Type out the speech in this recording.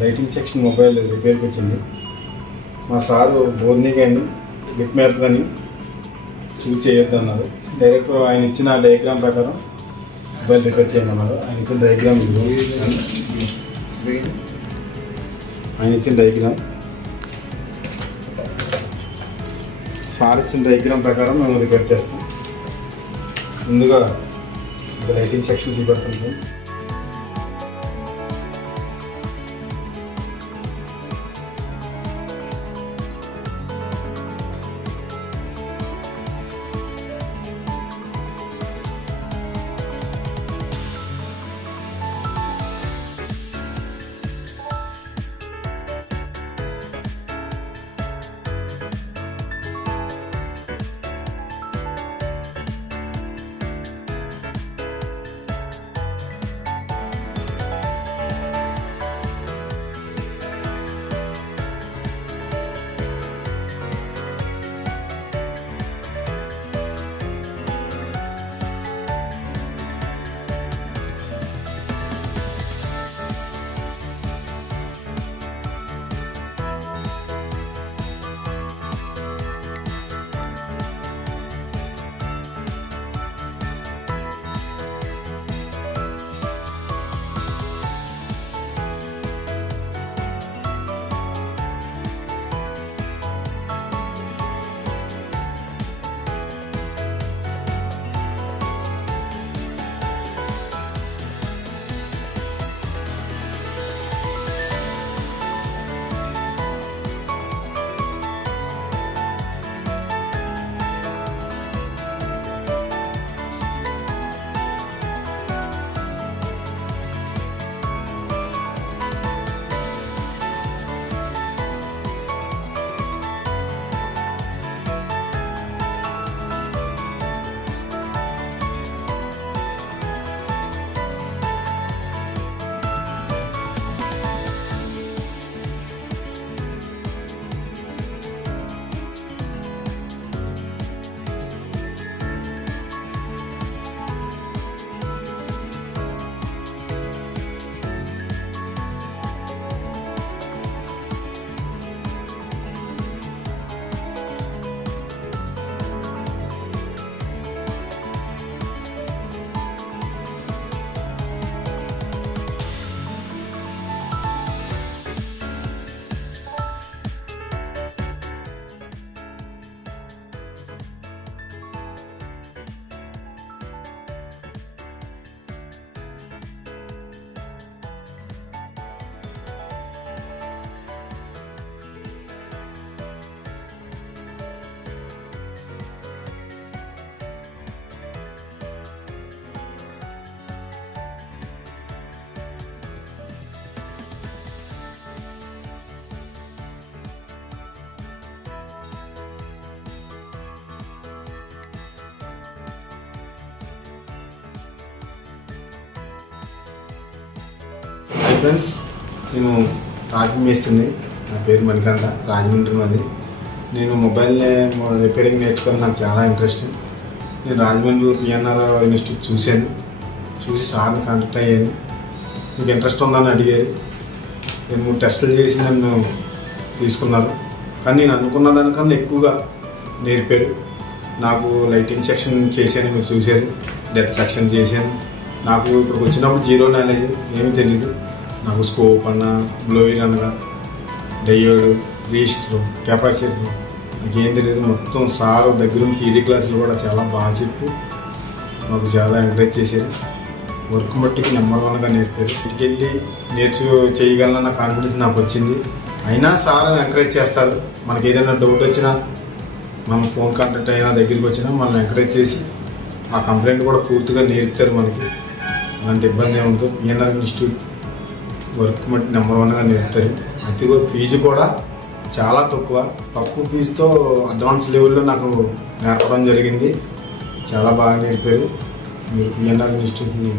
Lighting section mobile రిపేర్కి వచ్చింది. మా sir బోర్నీ కానీ గిఫ్ట్ మ్యాప్ కానీ చూస్ చేయొద్దు అన్నారు. డైరెక్ట్ ఆయన ఇచ్చిన డయాగ్రామ్ ప్రకారం మొబైల్ రిపేర్ చేయమన్నారు. ఆయన ఇచ్చిన డయాగ్రామ్ సార్ ఇచ్చిన డయాగ్రామ్ ప్రకారం మేము రిపేర్ చేస్తాం. ముందుగా లైటింగ్ సెక్షన్ చూపెడతాం ఫ్రెండ్స్. హాయ్ ఫ్రెండ్స్, నేను రాజమేస్త్రిని. నా పేరు మణికంఠ, రాజమండ్రి మాది. నేను మొబైల్ రిపేరింగ్ నేర్చుకోవడం నాకు చాలా ఇంట్రెస్ట్. నేను రాజమండ్రిలో పిఎన్ఆర్ ఇన్స్టిట్యూట్ చూసి సార్ని కాంటాక్ట్ అయ్యాను. మీకు ఇంట్రెస్ట్ ఉందని అడిగారు. 2-3 టెస్టులు చేసి నన్ను తీసుకున్నారు. కానీ నేను అనుకున్న దానికన్నా ఎక్కువగా నేర్పారు. నాకు లైటింగ్ సెక్షన్ చేశాను, మీరు చూశారు. డెప్త్ సెక్షన్ చేశాను. నాకు ఇక్కడికి వచ్చినప్పుడు జీరో నాలెడ్జ్, ఏమీ తెలియదు. నాకు స్కోప్ అన్న, బ్లోయిన్ అనగా, డయోడ్, రిజిస్టర్, కెపాసిటర్ నాకేం తెలియదు. మొత్తం సార్ దగ్గర థియరీ క్లాసులు కూడా చాలా బాగా చెప్పి మాకు చాలా ఎంకరేజ్ చేశారు. వర్క్ మట్టికి నెంబర్ 1గా నేర్పారు. ఇంటికి వెళ్ళి చేయగలనన్న కాన్ఫిడెన్స్ నాకు వచ్చింది. అయినా సార్ ఎంకరేజ్ చేస్తారు. మనకి ఏదైనా డౌట్ వచ్చినా, మనం ఫోన్ కాంటాక్ట్ అయినా, దగ్గరికి వచ్చినా మనల్ని ఎంకరేజ్ చేసి ఆ కంప్లైంట్ కూడా పూర్తిగా నేర్పుతారు. మనకి అలాంటి ఇబ్బంది ఏముందో. పిఎన్ఆర్ ఇన్స్టిట్యూట్ వర్క్ మట్టి నెంబర్ 1గా నేర్పుతారు. అతి ఫీజు కూడా చాలా తక్కువ ఫీజుతో అడ్వాన్స్ లెవెల్లో నాకు నేర్పడం జరిగింది. చాలా బాగా నేర్పారు. మీరు పిఎన్ఆర్ ఇన్స్టిట్యూట్ని